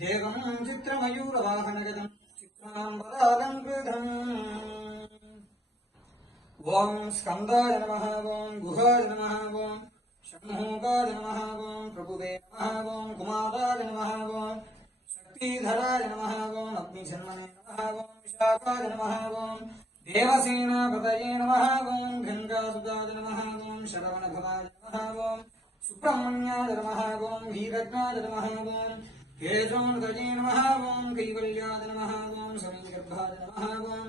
देवं चित्रमयूरवाहनगजं चित्राम्बरालङ्कृतम् ॐ स्कन्दाय नमः ॐ गुहाय नमः ॐ शम्भोगाय नमः ॐ प्रभुवे नमः ॐ कुमाराय नमः ॐ शक्तिधराय नमः ॐ अग्निजन्मने नमः ॐ विशाखाय नमः ॐ देवसेनापतये नमः ॐ गङ्गासुताय नमः ॐ शरवणभवाय नमः ॐ सुब्रह्मण्याय नमः ॐ वीरज्ञाय नमः ॐ केशोन्गजे नमः ॐ कैवल्याय नमः ॐ समीगर्भाय नमः ॐ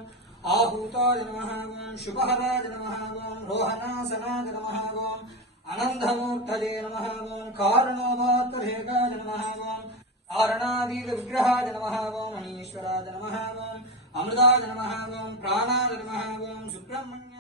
आहूताय नमः ॐ शुभहराय नमः ॐ रोहनासनाय नमः ॐ अनन्तमूर्तये नमः ॐ कारणोपात्तरेकाय नमः ॐ कारणादीतविग्रहाय नमः ॐ मणीश्वराय नमः ॐ अमृताय नमः ॐ प्राणाय नमः ॐ सुब्रह्मण्याय